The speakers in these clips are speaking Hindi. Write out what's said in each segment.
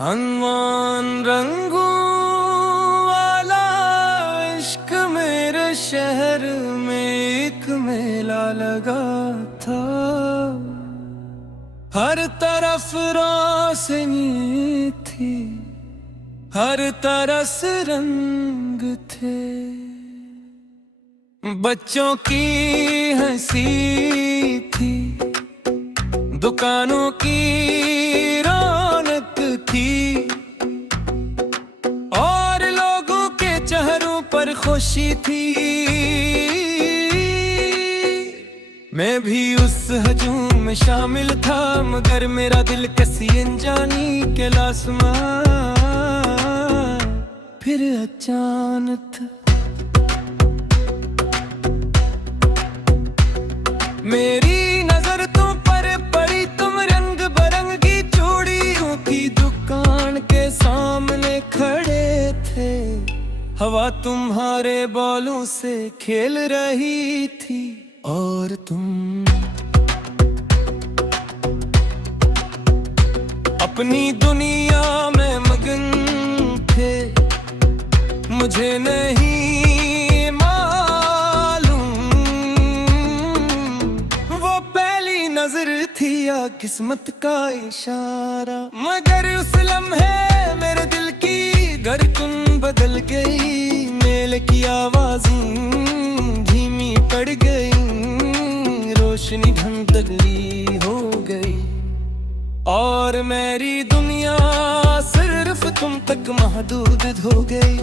अनवान रंगों वाला इश्क मेरे शहर में एक मेला लगा था। हर तरफ रोशनी थी, हर तरफ रंग थे। बच्चों की हंसी थी, दुकानों की रौनक थी, और लोगों के चेहरों पर खुशी थी। मैं भी उस हजूम में शामिल था, मगर मेरा दिल किसी अनजानी के लासमा। फिर अचानक मेरी नजर तुम पर पड़ी, तुम रंग बिरंगी चूड़ियों की दुकान के सामने खड़े थे। हवा तुम्हारे बालों से खेल रही थी, और तुम अपनी दुनिया में मगन थे। मुझे नहीं मालूम वो पहली नजर थी या किस्मत का इशारा, मगर उस लम्हे मेरे दिल की धड़कन बदल गई। मेले की आवाज़ें धीमी पड़ गई, रोशनी धुंधली हो गई, और मेरी दुनिया सिर्फ तुम तक महदूद हो गई।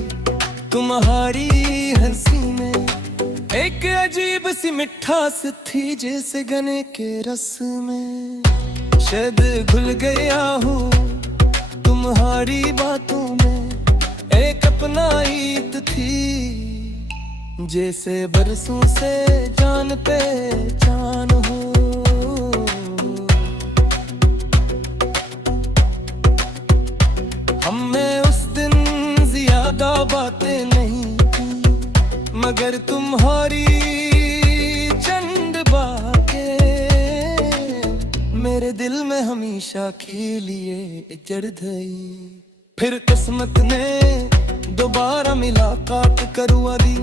तुम्हारी हंसी में एक अजीब सी मिठास थी, जैसे गन्ने के रस में शहद घुल गया हूँ। तुम्हारी बातों में एक अपनाइत थी, जैसे बरसों से जान पे जान हो। हमने उस दिन ज्यादा बातें नहीं की, मगर तुम्हारी चंद बातें मेरे दिल में हमेशा के लिए जड़ गई। फिर किस्मत ने दोबारा मुलाकात करवा दी,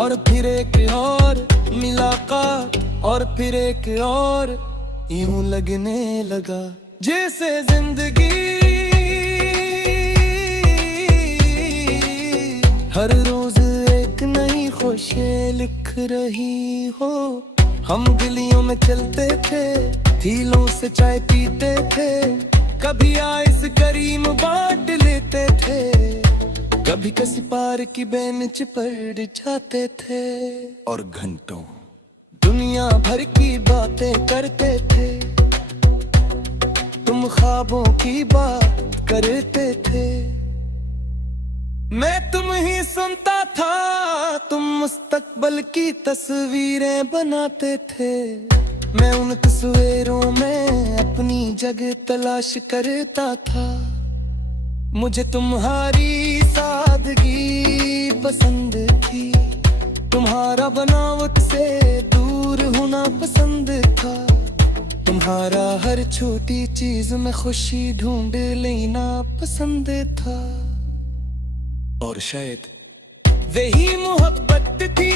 और फिर एक और मुलाकात, और फिर एक और। यूं लगने लगा जैसे जिंदगी हर रोज एक नई खुशी लिख रही हो। हम गलियों में चलते थे, थीलों से चाय पीते थे, कभी आइस करीम बांट लेते थे, कभी किसी पार की बेंच पर जाते थे, और घंटों दुनिया भर की बातें करते थे। तुम ख्वाबों की बात करते थे, मैं तुम ही सुनता था। तुम मुस्तकबिल की तस्वीरें बनाते थे, मैं उन तस्वीरों में अपनी जगह तलाश करता था। मुझे तुम्हारी सादगी पसंद थी, तुम्हारा बनावट से दूर होना पसंद था। तुम्हारा हर छोटी चीज में खुशी ढूंढ लेना पसंद था, और शायद वही मोहब्बत थी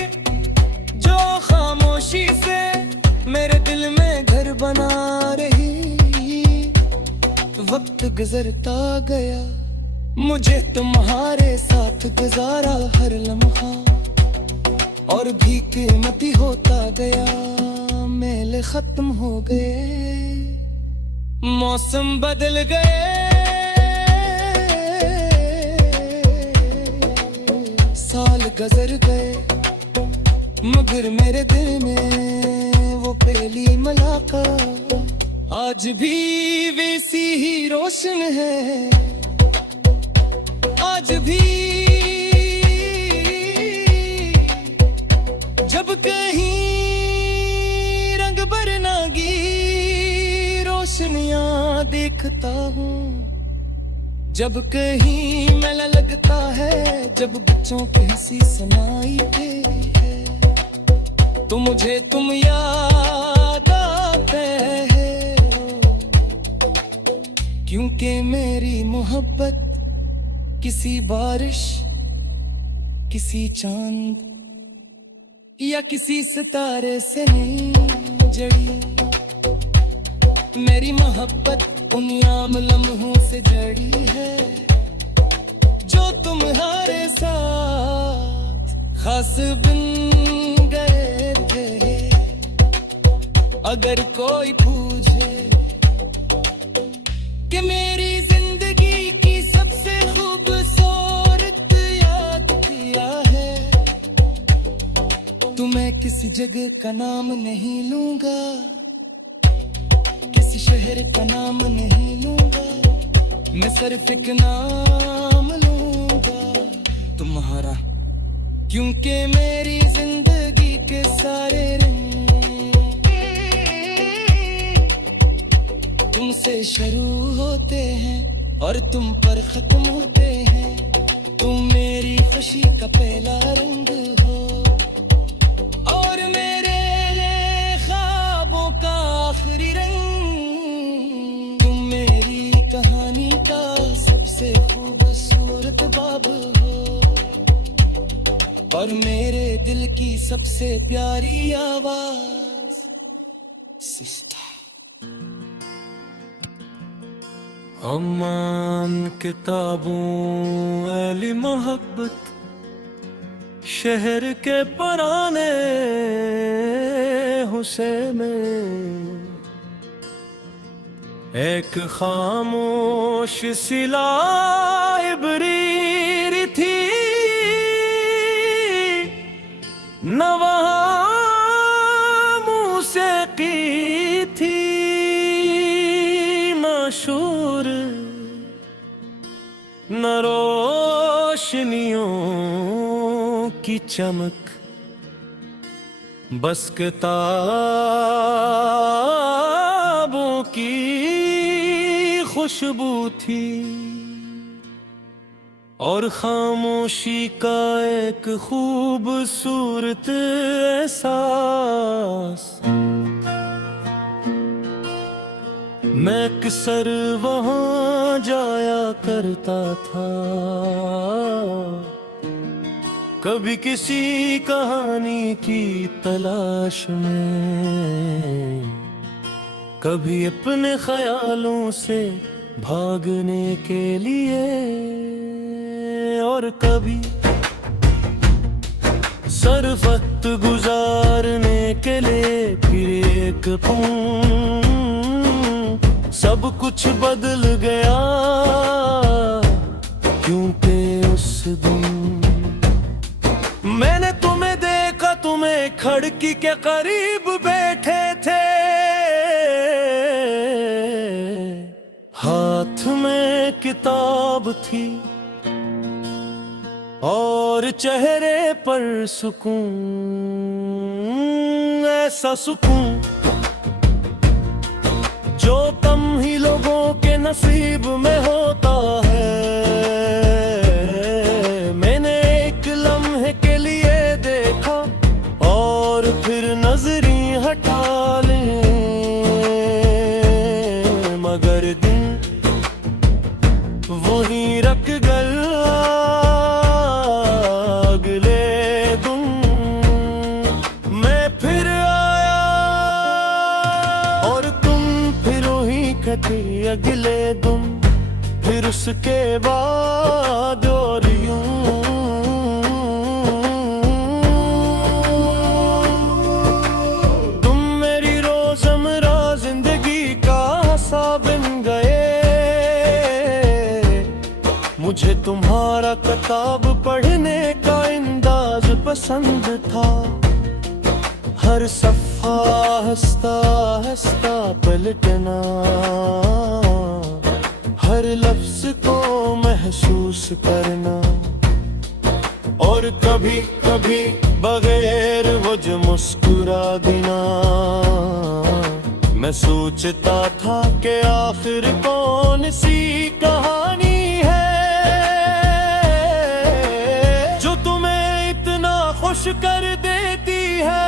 जो खामोशी से मेरे दिल में घर बना रही। वक्त गुजरता गया, मुझे तुम्हारे साथ गुजारा हर लम्हा और भी कीमती होता गया। मेले खत्म हो गए, मौसम बदल गए, साल गुजर गए, मगर मेरे दिल में वो पहली मुलाकात आज भी वैसी ही रोशन है। आज भी जब कहीं रंग बरनागी रोशनियां देखता हूँ, जब कहीं मेला लगता है, जब बच्चों की हंसी सुनाई दे है, तो मुझे तुम याद आते हैं। क्योंकि मेरी मोहब्बत किसी बारिश, किसी चांद या किसी सितारे से नहीं जड़ी। मेरी मोहब्बत उन आम लम्हों से जड़ी है जो तुम्हारे साथ खास बन गए थे। अगर कोई पूछे कि मेरी जिंदगी की सबसे खूबसूरत याद क्या है, तो मैं किसी जगह का नाम नहीं लूंगा, किसी शहर का नाम नहीं लूंगा, मैं सिर्फ एक नाम लूंगा तुम्हारा। क्योंकि मेरी जिंदगी के सारे रंग तुमसे शुरू होते हैं और तुम पर खत्म होते हैं। तुम मेरी खुशी का पहला रंग हो और मेरे ख्वाबों का आखिरी रंग। तुम मेरी कहानी का सबसे खूबसूरत बाब हो और मेरे दिल की सबसे प्यारी आवाज सिस्टर। अम्मान किताबों अली मोहब्बत शहर के पुराने हुसैन में एक खामोश सी लाइब्रेरी थी, न वहाँ मूसीकी थी, न शोर न रोशनियों की चमक, बस किताबों की खुशबू थी और खामोशी का एक खूबसूरत एहसास। मैं अक्सर वहाँ जाया करता था, कभी किसी कहानी की तलाश में, कभी अपने ख्यालों से भागने के लिए, और कभी सरफत गुजारने के लिए। फिर एक पल सब कुछ बदल गया, क्योंकि उस दिन मैंने तुम्हें देखा, तुम्हें खिड़की के करीब बैठे थे, हाथ में किताब थी और चेहरे पर सुकून, ऐसा सुकून जो कम ही लोगों के नसीब में होता है। मैंने एक लम्हे के लिए देखा और फिर नजरी हटा ले, मगर दिन वहीं रख गया। अगले दिन मैं फिर आया और अगले दिन फिर उसके बाद और यूं तुम मेरी रोजमर्रा जिंदगी का हिस्सा बन गए। मुझे तुम्हारा किताब पढ़ने का अंदाज पसंद था, हर सफ़ा हंसता हंसता पलटना, हर लफ्ज को महसूस करना, और कभी कभी बगैर वजह मुस्कुरा देना। मैं सोचता था कि आखिर कौन सी कहानी है जो तुम्हें इतना खुश कर देती है।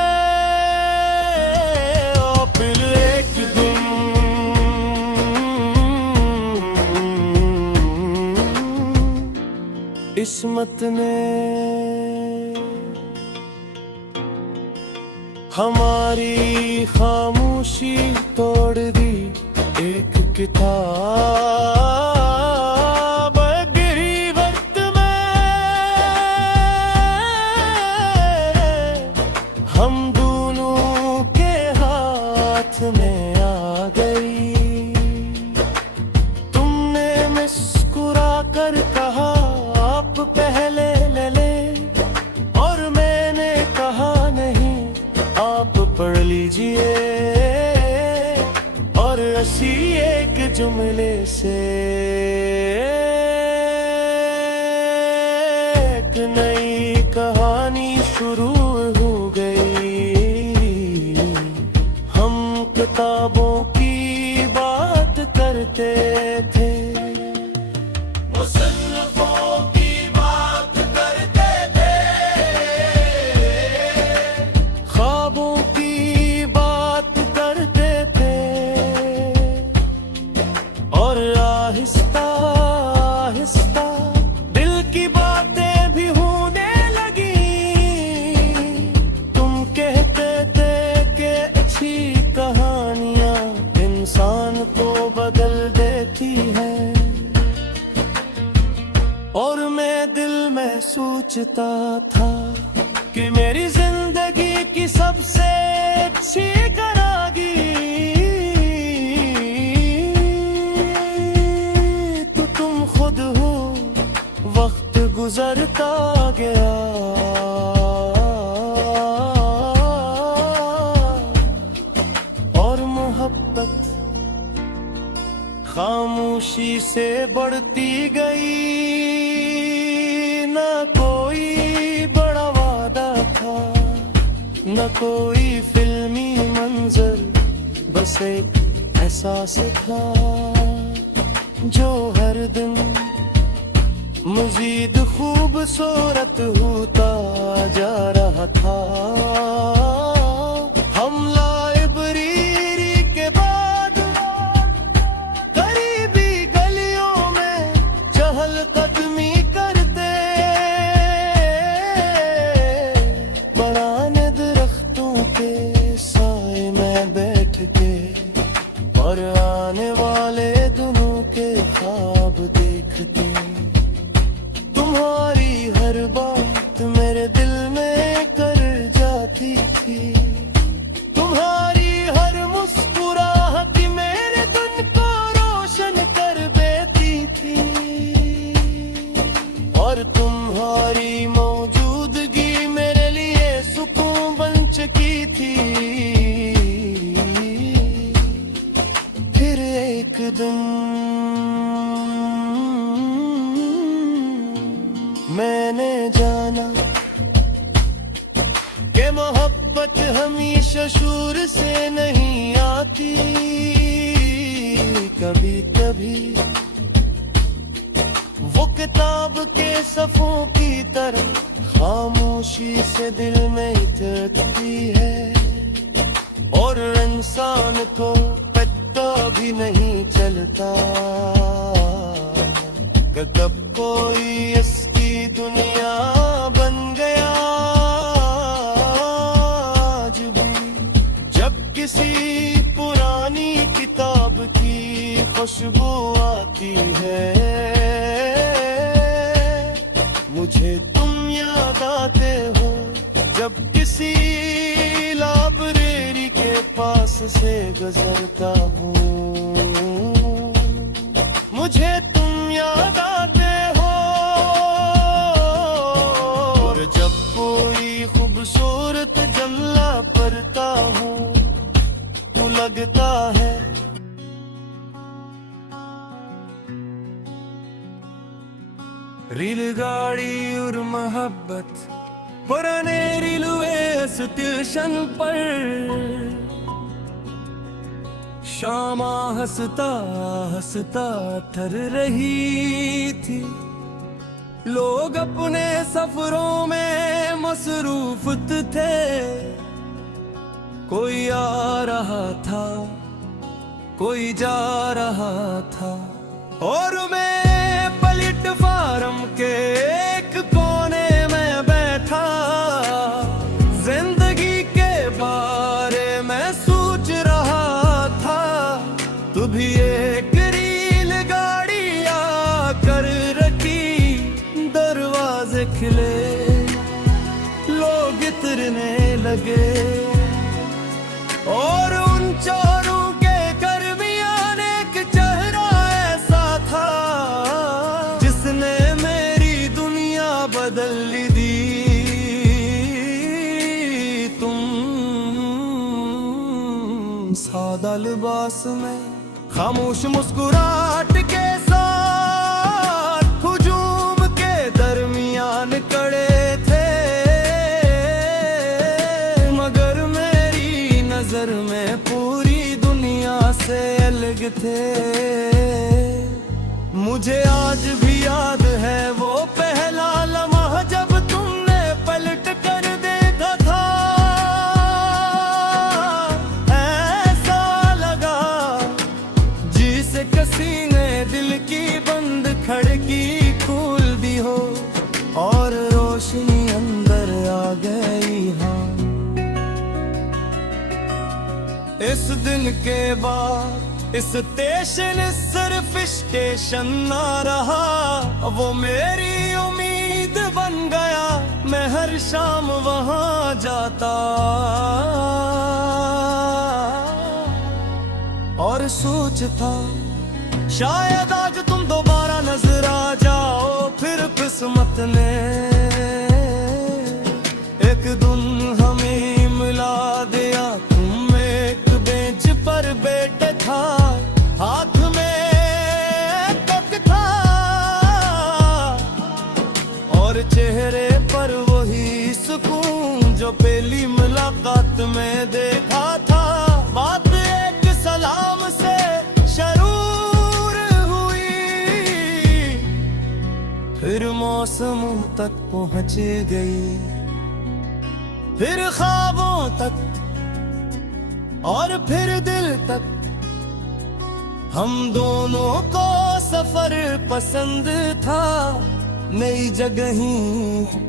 इस्मत ने हमारी खामोशी तोड़ दी। एक किताब गिरी वक्त में हम दोनों के हाथ में आ गई। तुमने मुस्कुरा कर कहा आप पहले ले ले, और मैंने कहा नहीं आप पढ़ लीजिए। और इसी एक जुमले से एक नई कहानी शुरू हो गई। हम किताबों की बात करते थे, मुसन्निफों की बात करते थे, ख्वाबों की बात करते थे। और आहिस्ता आहिस्ता दिल की बातें भी होने लगी। तुम कहते थे कि अच्छी कहानियां इंसान को बदल देती हैं, और मैं दिल में सोचता था कि मेरी जिंदगी की सबसे अच्छी कहानी तो तुम खुद हो। वक्त गुजरता गया, और मोहब्बत खामोशी से बढ़ती गई। न कोई बड़ा वादा था, न कोई फिल्मी मंजर, बस एक एहसास था जो हर दिन मजीद खूबसूरत होता जा रहा था। हम लाइब्रेरी के बाद करीबी गलियों में चहलकदमी करते, पुराने दरख्तों के साए में बैठ के, और आने वाले दिनों के ख्वाब देखते। तुम्हारी हर बात मेरे दिल में कर जाती थी, तुम्हारी हर मुस्कुराहट मेरे दिन को रोशन कर देती थी। और तुम्हारी मौजूदगी मेरे लिए सुकून बन चुकी थी। फिर एक दिन मैंने जाना कि मोहब्बत हमेशा शूर से नहीं आती। कभी कभी वो किताब के सफ़ों की तरह खामोशी से दिल में उतरती है, और इंसान को पता भी नहीं चलता कि कब कोई इसकी दुनिया बन गया। आज भी जब किसी पुरानी किताब की खुशबू आती है, मुझे तुम याद आते हो। जब किसी लाइब्रेरी के पास से गुजरता हूँ, मुझे तुम याद आते हो। और जब कोई खूबसूरत जमला पढ़ता हूँ तो लगता है रेलगाड़ी और मोहब्बत पुराने रेलवे स्टेशन पर शामा हंसता हंसता ठहर रही थी। लोग अपने सफरों में मसरूफ थे, कोई आ रहा था कोई जा रहा था, और मैं प्लेटफार्म के गुजरने लगे और उन चोरों के दरमियान एक चेहरा ऐसा था जिसने मेरी दुनिया बदल दी। तुम सादा लिबास में खामोश मुस्कुराहट के साथ हुजूम के दरमियान खड़े थे, मगर मेरी नजर में पूरी दुनिया से अलग थे। मुझे आज भी याद है वो पहला लम्हा जब तुमने पलट कर देखा था। ऐसा लगा जिसे किसी ने दिल की बंद खिड़की खोल दी हो और रोशनी अंदर आ गई। हाँ, इस दिन के बाद इस स्टेशन सिर्फ स्टेशन ना रहा, वो मेरी उम्मीद बन गया। मैं हर शाम वहां जाता और सोचता शायद आज तुम दोबारा नजर आ जाओ। फिर किस्मत ने एक दिन हमें मिला दिया। तुम एक बेंच पर बैठे था, हाथ में कप था और चेहरे पर वही सुकून जो पहली मुलाकात में देखा था। बात एक सलाम से शुरू हुई, फिर मौसम तक पहुंच गई, फिर ख्वाबों तक और फिर दिल तक। हम दोनों को सफर पसंद था, नई जगह ही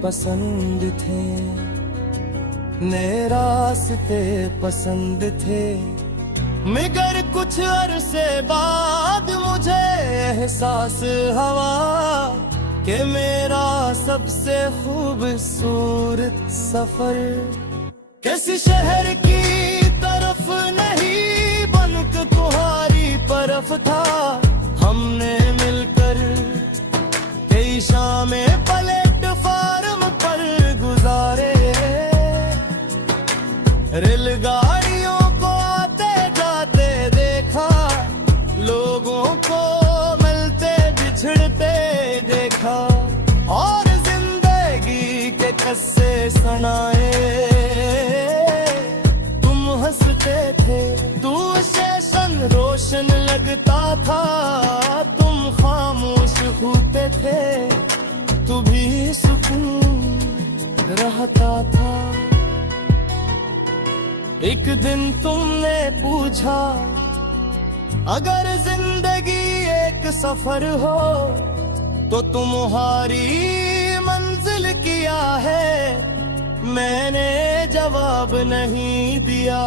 पसंद थे, नए रास्ते पसंद थे। मगर कुछ अरसे बाद मुझे एहसास हुआ कि मेरा सबसे खूबसूरत सफर किसी शहर की तरफ नहीं बल्कि तुम्हारी तरफ था। हमने मिलकर कई शामें प्लेटफार्म पर गुजारे, रेलगाड़ियों को आते जाते देखा, लोगों को मिलते बिछड़ते देखा और जिंदगी के किस्से सुनाए। तुम हंसते थे, तू स्टेशन रोशन लगता था, तुम खामोश होते थे, तू भी सुकून रहता था। एक दिन तुमने पूछा अगर जिंदगी एक सफर हो तो तुम्हारी मंजिल क्या है। मैंने जवाब नहीं दिया,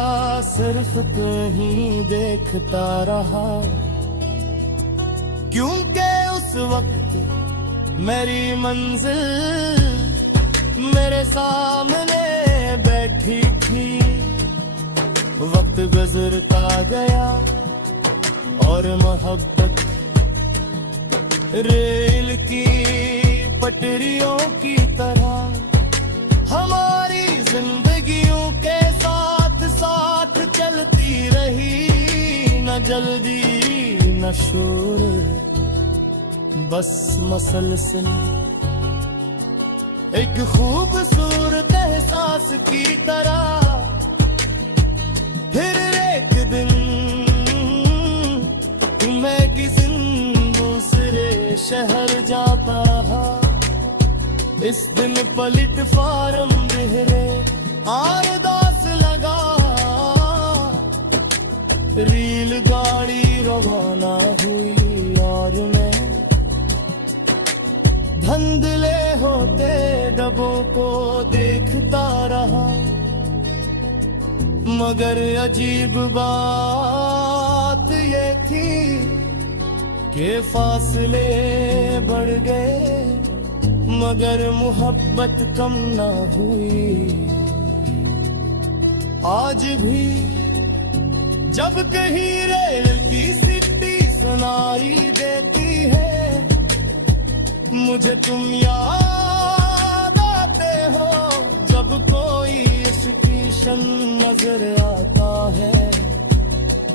सिर्फ तू ही देखता रहा, क्योंकि उस वक्त मेरी मंजिल मेरे सामने बैठी थी। वक्त गुजरता गया और मोहब्बत रेल की पटरियों की तरह हमारी जिंदगियों के साथ साथ चलती रही। न जल्दी न शोर, बस मसलसल एक खूबसूरत एहसास की तरह। फिर एक दिन मैं किसी दूसरे शहर जाता रहा। इस दिन प्लेटफार्म बिहरे आरदास लगा, रेलगाड़ी रवाना हुई और मैं धंधले होते डब्बों को देखता रहा। मगर अजीब बात ये थी कि फासले बढ़ गए मगर मोहब्बत कम ना हुई। आज भी जब कहीं रेल की सीटी सुनाई देती है, मुझे तुम याद आते हो। जब कोई स्टेशन नजर आता है,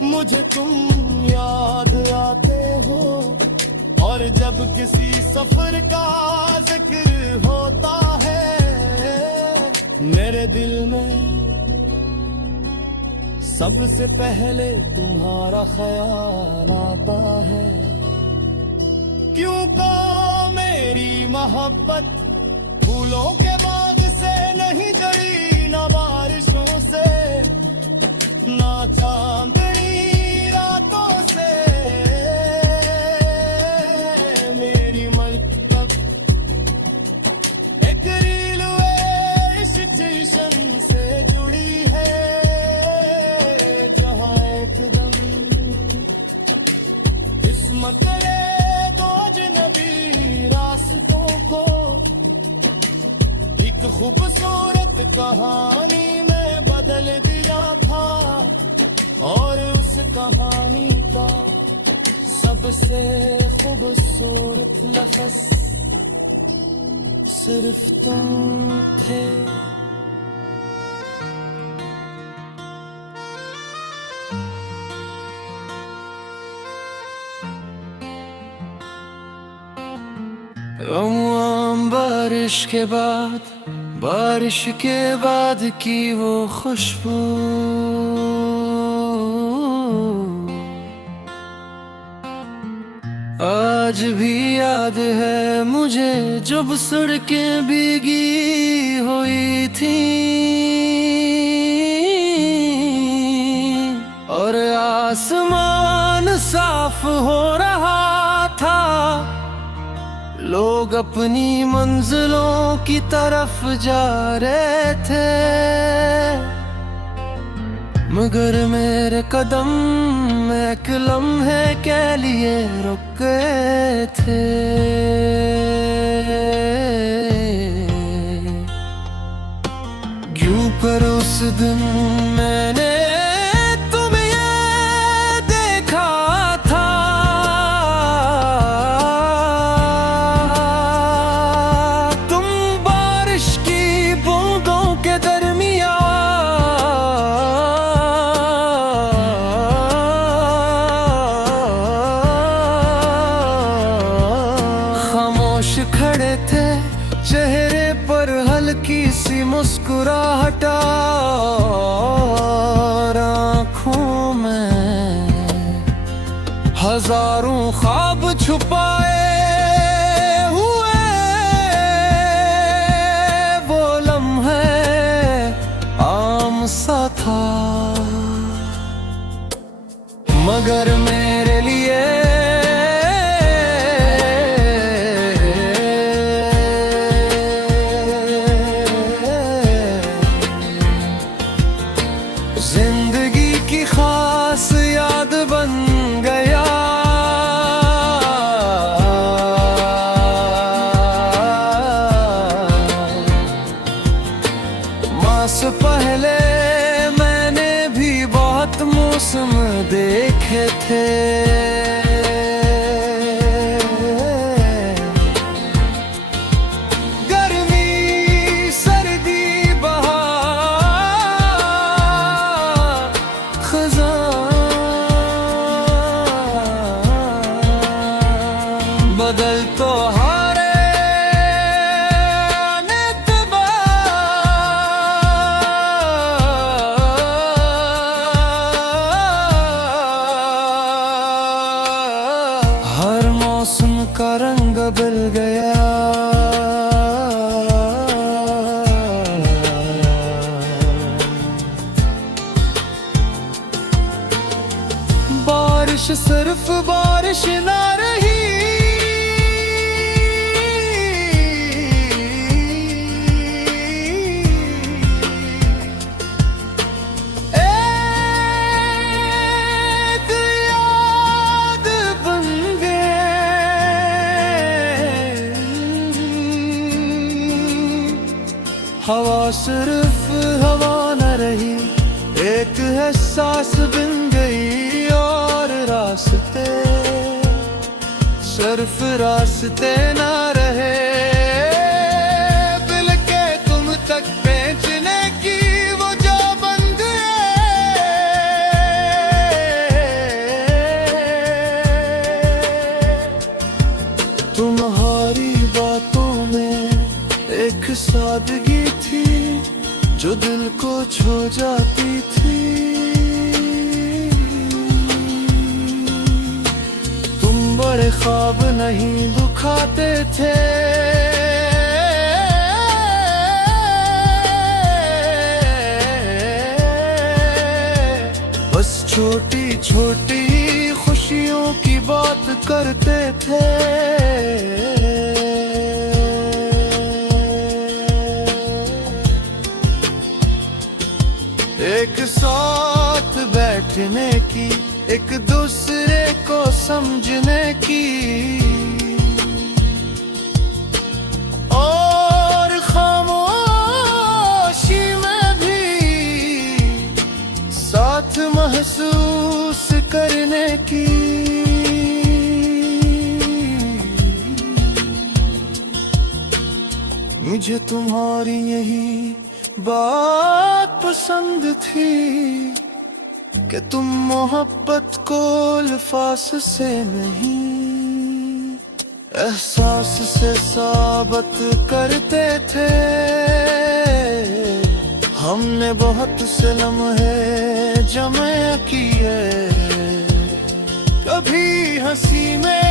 मुझे तुम याद आते हो। और जब किसी सफर का जिक्र होता है, मेरे दिल में सबसे पहले तुम्हारा ख्याल आता है। क्यों को मेरी मोहब्बत फूलों के बाग से नहीं जड़ी, ना बारिशों से, ना चांदनी रातों से। मेरी मलकत एक रेलवे स्टेशन से जुड़ी है, जहाँ एकदम किस्मत ने दो अजनबी रास्तों को एक खूबसूरत कहानी में बदल दिया था। और उस कहानी का सबसे खूबसूरत लफ्ज़ सिर्फ तुम थे। बारिश के बाद, बारिश के बाद की वो खुशबू, आज भी याद है मुझे जब सड़कें भीगी हुई थी और आसमान साफ हो रहा था। लोग अपनी मंजिलों की तरफ जा रहे थे, मगर मेरे कदम एक लम्हे के लिए रुक गए थे। क्यों पर उस दिन मैंने तुम्हें देखा था, तुम बारिश की बूंदों के दरमियां खामोश खड़े थे, चेहरे पर हल्की सी मुस्कुराहट और आँखों में हजारों ख्वाब छुपाए हुए। वो लम्हे आम सा था, मगर मेरे लिए जिंदगी की खास याद बन गया। मास से पहले मैंने भी बहुत मौसम देखे थे, बदल तो हारे हर मौसम का रंग बदल गया। बारिश सिर्फ बारिश ना रही, एक याद बन गए। हवा सिर्फ हवा न रही, एक एहसास बिन गई और रास्ते सिर्फ रास्ते ना रहे, दिल के तुम तक पहुंचने की वो जो बंद है। तुम्हारी बातों में एक सादगी थी जो दिल को छू जाती थी। तुम बड़े ख्वाब नहीं दुखाते थे, बस छोटी छोटी खुशियों की बात करते थे। एक साथ बैठने की, एक दूसरे को समझने की, और खामोशी में भी साथ महसूस करने की। मुझे तुम्हारी यही बात पसंद थी कि तुम मोहब्बत को अल्फाज से नहीं एहसास से साबित करते थे। हमने बहुत से लम्हे जमे किए, कभी हंसी में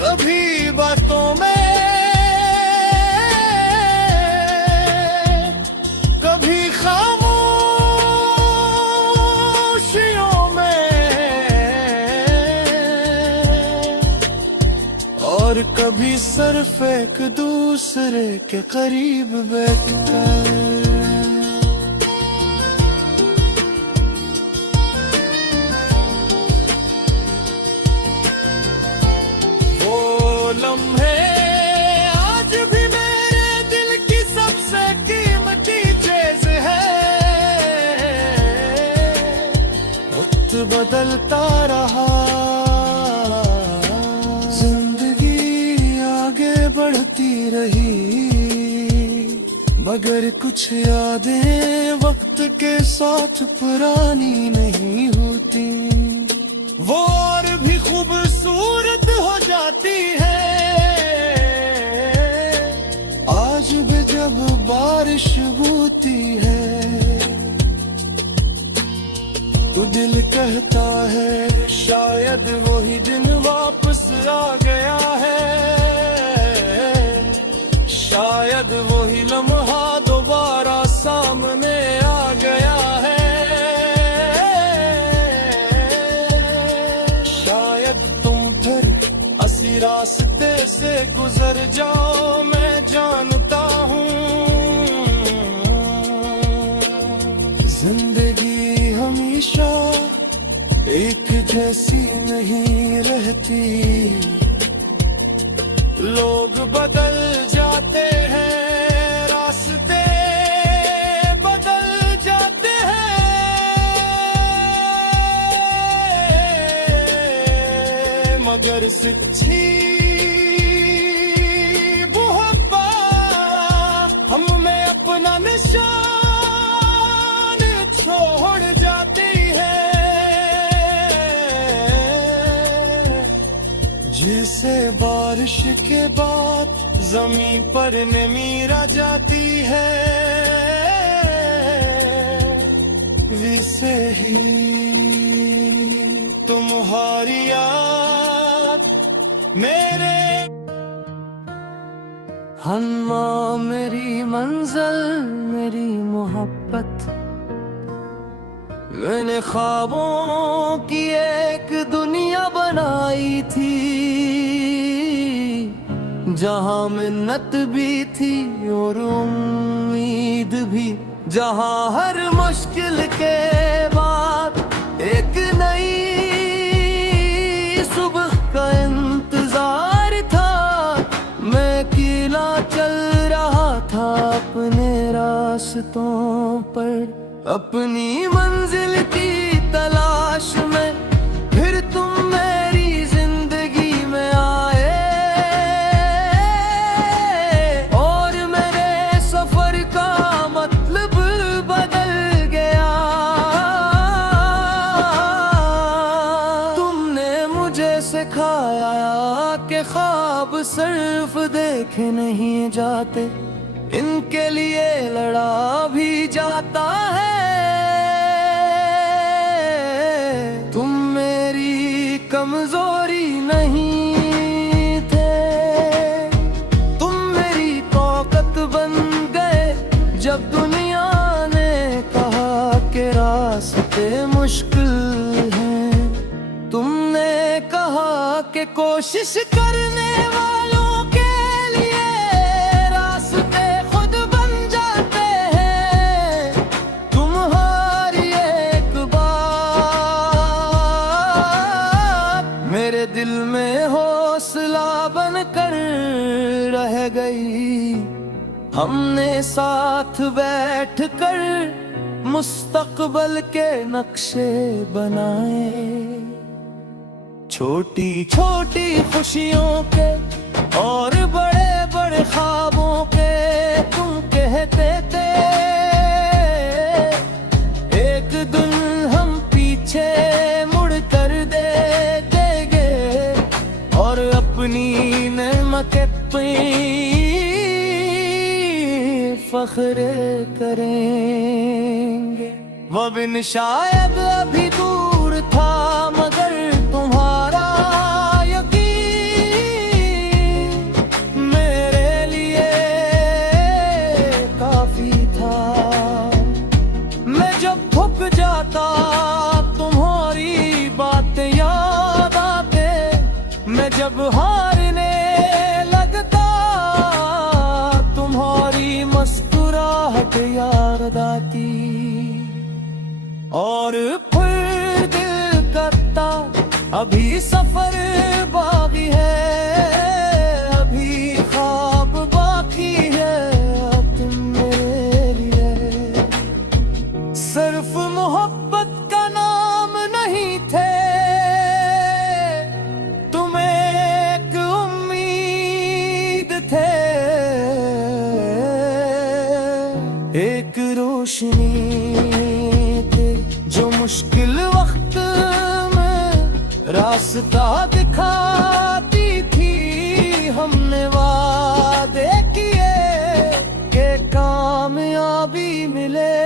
कभी बातों में, और कभी सिर्फ एक दूसरे के करीब बैठकर। वो लम्हे आज भी मेरे दिल की सबसे कीमती चीज है। वक्त बदलता रहा, बढ़ती रही, मगर कुछ यादें वक्त के साथ पुरानी नहीं होती। वो और भी खूबसूरत हो जाती है। आज भी जब बारिश होती है तो दिल कहता है शायद वही दिन वापस आ गया है, शायद वही लम्हा दोबारा सामने आ गया है। शायद तुम फिर इसी रास्ते से गुजर जाओ, मैं जानता हूँ। जिंदगी हमेशा एक जैसी नहीं रहती, लोग बदल जाते हैं, रास्ते बदल जाते हैं, मगर सच्ची मोहब्बत हम में अपना निशान छोड़ जाती है। जिसे बारिश के बाद जमीन पर नमी आ जाती है, वैसे ही तुम्हारी याद मेरे हन्मा मेरी मंजिल मेरी मोहब्बत। मैंने ख्वाबों की एक दुनिया बनाई थी, जहाँ मिन्नत भी थी और उम्मीद भी, जहाँ हर मुश्किल के बाद एक नई सुबह का इंतजार था। मैं अकेला चल रहा था अपने रास्तों पर अपनी मंजिल की तलाश में फिर तुम मेरी जिंदगी में आए और मेरे सफर का मतलब बदल गया। तुमने मुझे सिखाया कि ख्वाब सिर्फ देखे नहीं जाते, इनके लिए लड़ा भी जाता है। तुम मेरी कमजोरी नहीं थे, तुम मेरी ताकत बन गए जब दुनिया ने कहा कि रास्ते मुश्किल हैं। तुमने कहा कि कोशिश करने वालों के लिए रास्ते खुद बन जाते हैं। तुम्हारी एक बात मेरे दिल में हौसला बनकर रह गई। हमने साथ बैठकर मुस्तकबल के नक्शे बनाए, छोटी छोटी खुशियों के और बड़े बड़े ख्वाबों के। तुम कहते थे एक दिन हम पीछे मुड़ कर देंगे और अपनी नेमतें पे फख्र करेंगे। वो दिन शायद अभी दूर था मगर तुम्हारा यकीन मेरे लिए काफी था। मैं जब थक जाता तुम्हारी बातें याद आते, मैं जब हारने लगता तुम्हारी मुस्कुराहट याद आती। और फिर दिल करता अभी सफर बाकी है, अभी ख्वाब बाकी है। तुम मेरे लिए सिर्फ मोहब्बत का नाम नहीं थे, तुम एक उम्मीद थे, एक रोशनी जो मुश्किल वक्त में रास्ता दिखाती थी। हमने वादे किए कि कामयाबी मिले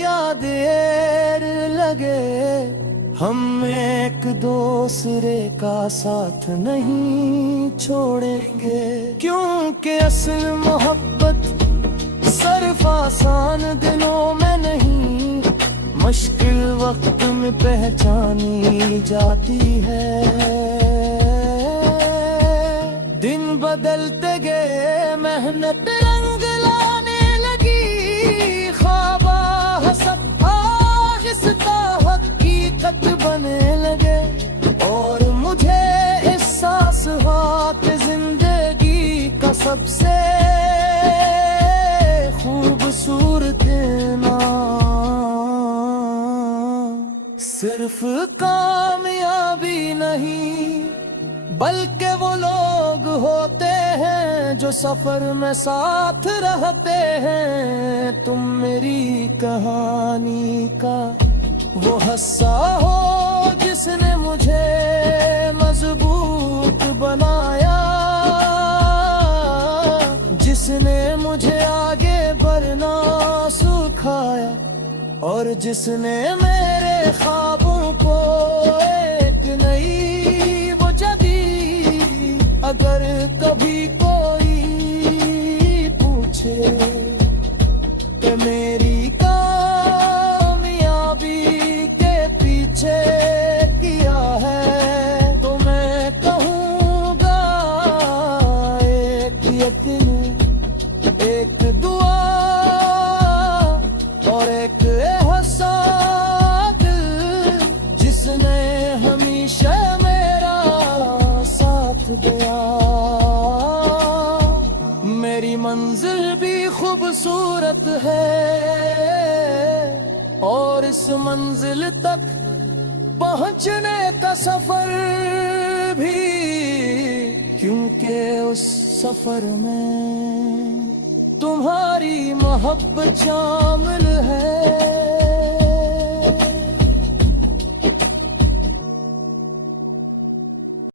या देर लगे, हम एक दूसरे का साथ नहीं छोड़ेंगे। क्योंकि असल मोहब्बत सिर्फ आसान दिनों में नहीं, मुश्किल वक्त में पहचानी जाती है। दिन बदलते गए मेहनत रंग लाने लगी, ख्वाब सब आहिस्ता हकीकत बने लगे। और मुझे एहसास हुआ कि जिंदगी का सबसे खूबसूरत नाम सिर्फ कामयाबी नहीं बल्कि वो लोग होते हैं जो सफर में साथ रहते हैं। तुम मेरी कहानी का वो हिस्सा हो जिसने मुझे मजबूत बनाया, जिसने मुझे आगे बढ़ना सिखाया और जिसने मेरे ख्वाबों को एक नई वो जदी। अगर कभी कोई पूछे कि मेरी कामयाबी के पीछे किया है, तो मैं कहूँगा एक यकीन, एक दुआ और एक एहसास जिसने खूबसूरत है और इस मंजिल तक पहुंचने का सफर भी, क्योंकि उस सफर में तुम्हारी मोहब्बत शामिल है।